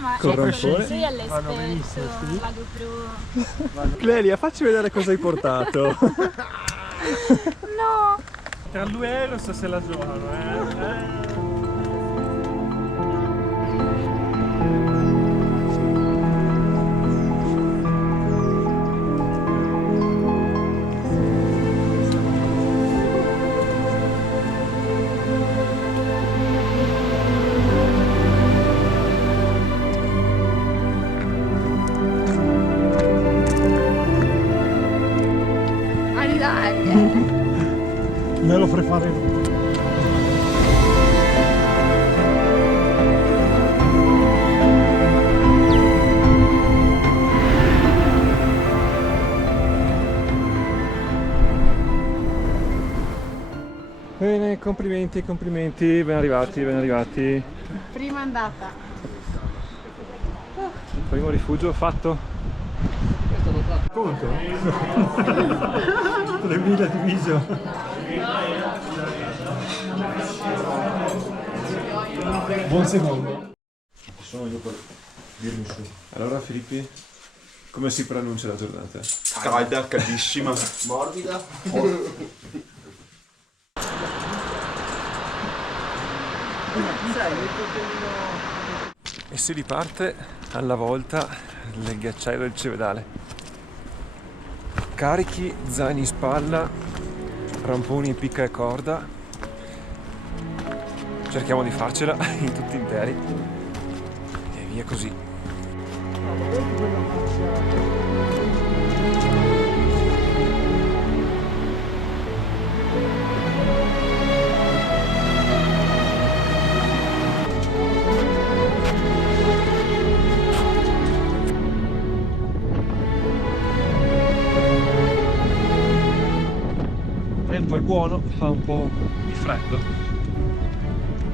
ma Corrampone. sei all'esperto, la GoPro. Clelia, facci vedere cosa hai portato. No! Tra lui e Eros se la giocano, Me lo farei fare dopo. Bene, complimenti, complimenti, ben arrivati, ben arrivati. Prima andata. Primo rifugio fatto. Conto? 3000 diviso. Buon secondo. Sono io per dirmi su. Allora Filippi, come si pronuncia la giornata? Calda, caldissima. Morbida. E si riparte alla volta nel ghiacciaio del Cevedale. Carichi, zaini in spalla, ramponi in picca e corda. Cerchiamo di farcela in tutti interi. E via così. Il tempo è buono, fa un po' di freddo,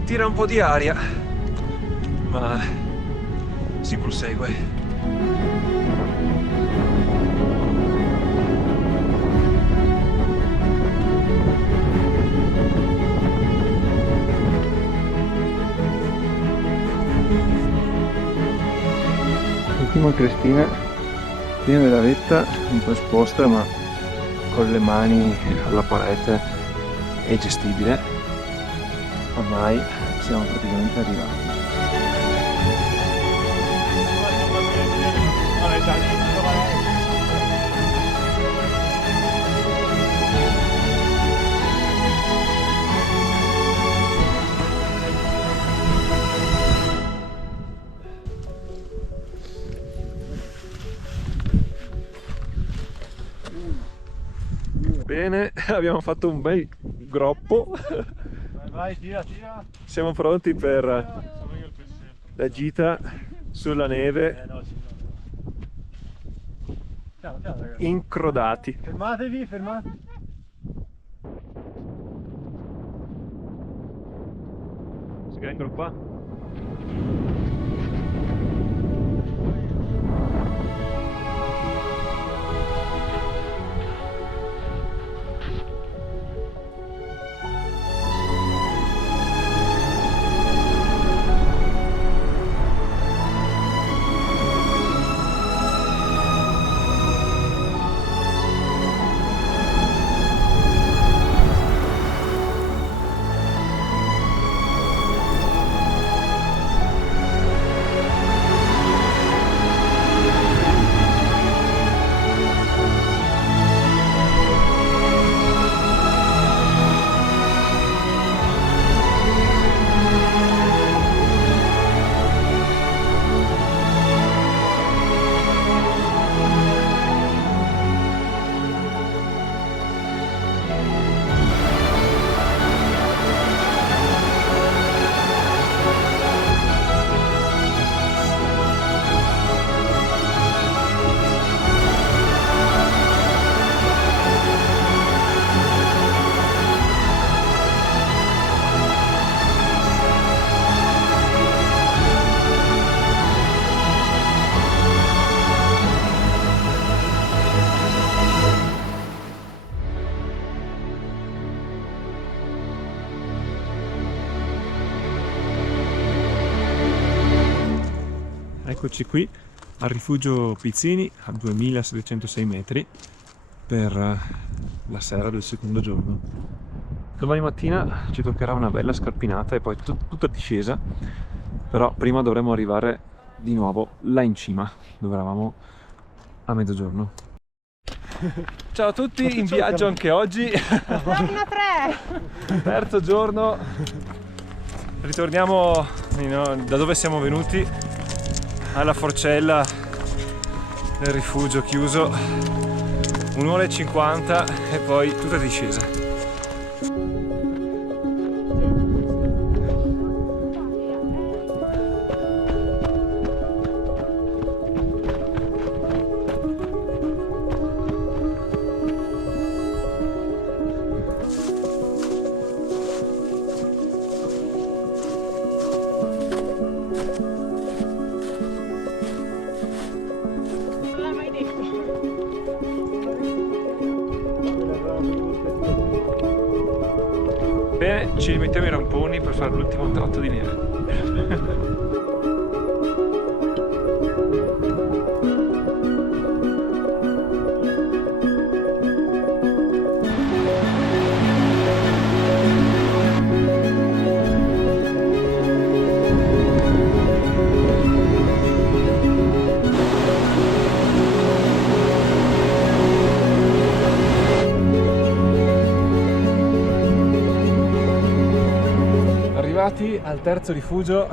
tira un po' di aria, ma si prosegue. Ultima crestina, prima della vetta, un po' esposta, ma con le mani alla parete è gestibile. Ormai siamo praticamente arrivati. Bene, abbiamo fatto un bel groppo. Vai, tira. Siamo pronti per la gita sulla neve, Piano, ragazzi. incrodati. Fermatevi. Si vengono qua. Eccoci qui al rifugio Pizzini a 2706 metri per la sera del secondo giorno. Domani mattina ci toccherà una bella scarpinata e poi tutta discesa, però prima dovremo arrivare di nuovo là in cima dove eravamo a mezzogiorno. Ciao a tutti, in viaggio anche oggi. Giorno 3! Terzo giorno, ritorniamo da dove siamo venuti, alla forcella del rifugio chiuso, 1 ora e 50 e poi tutta discesa. Bene, ci rimettiamo i ramponi per fare l'ultimo tratto di neve. Arrivati al terzo rifugio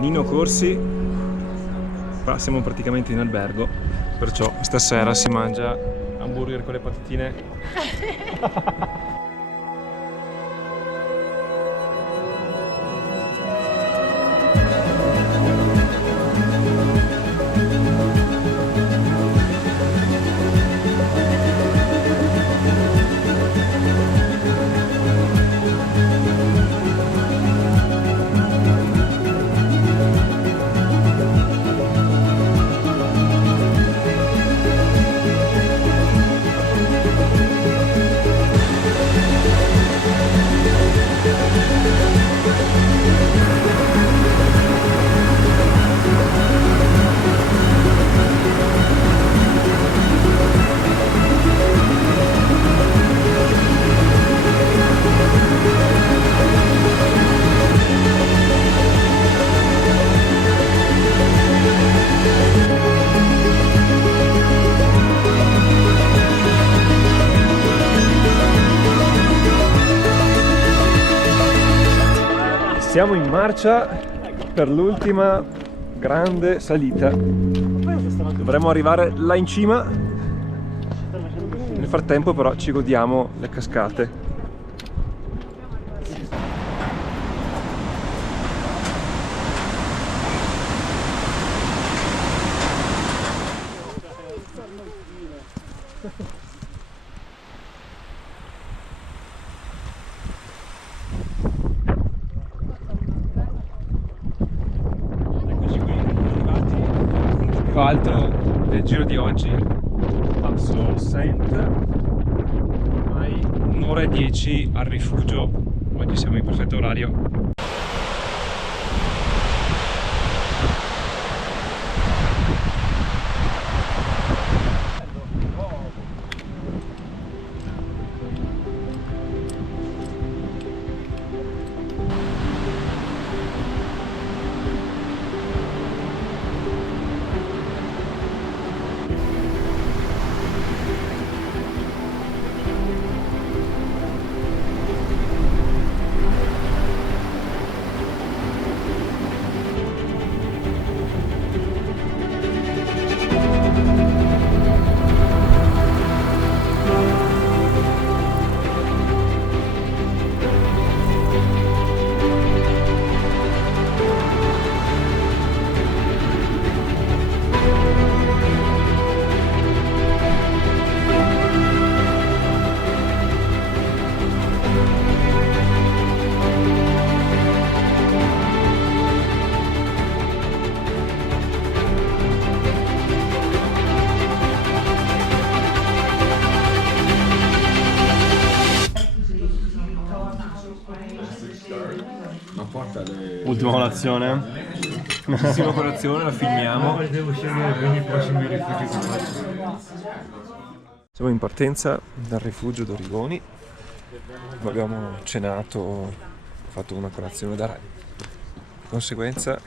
Nino Corsi. Qua siamo praticamente in albergo, perciò stasera si mangia hamburger con le patatine. Siamo in marcia per l'ultima grande salita. Dovremmo arrivare là in cima. Nel frattempo però ci godiamo le cascate. Alto del giro di oggi, passo Saint, ormai 1 ora e 10 al rifugio, oggi siamo in perfetto orario. Ultima colazione. Ultima colazione, la filmiamo. Devo scegliere per i prossimi rifugi. Siamo in partenza dal rifugio d'Origoni. Abbiamo cenato, fatto una colazione da re. Di conseguenza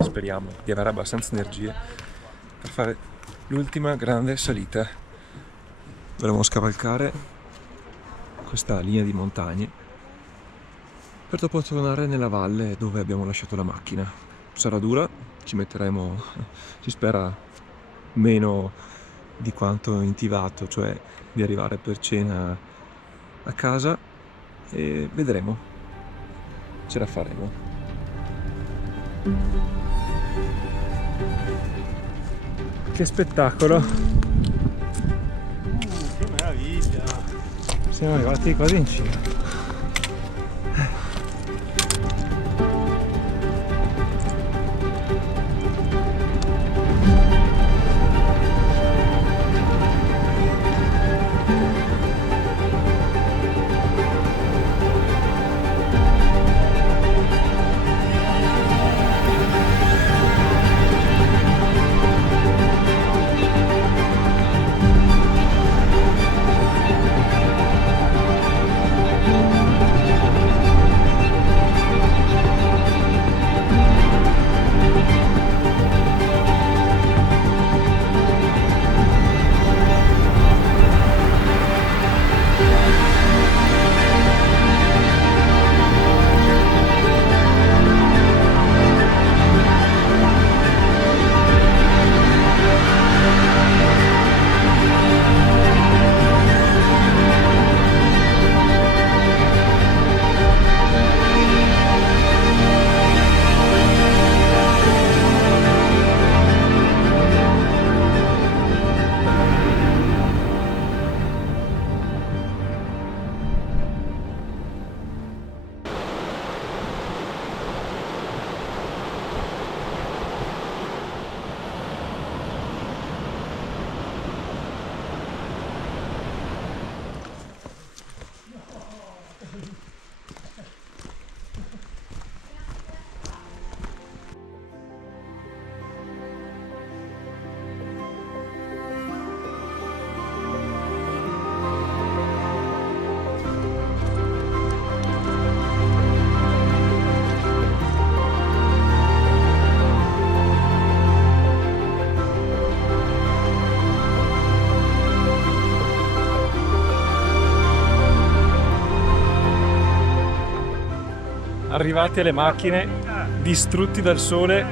speriamo di avere abbastanza energie per fare l'ultima grande salita. Dovremo scavalcare questa linea di montagne per dopo tornare nella valle dove abbiamo lasciato la macchina. Sarà dura, ci metteremo, si spera, meno di quanto intivato, cioè di arrivare per cena a casa, e vedremo, ce la faremo. Che spettacolo! Che meraviglia! Siamo arrivati quasi in cima. Arrivati alle macchine, distrutti dal sole,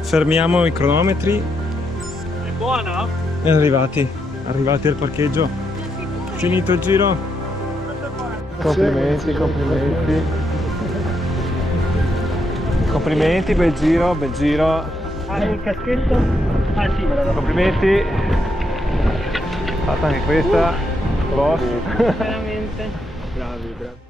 fermiamo i cronometri. È buona? E arrivati al parcheggio. Finito il giro. Complimenti. Complimenti, bel giro. Ah, il caschetto? Ah sì, me la do. Complimenti. Fatta anche questa, boss. Veramente. Bravi.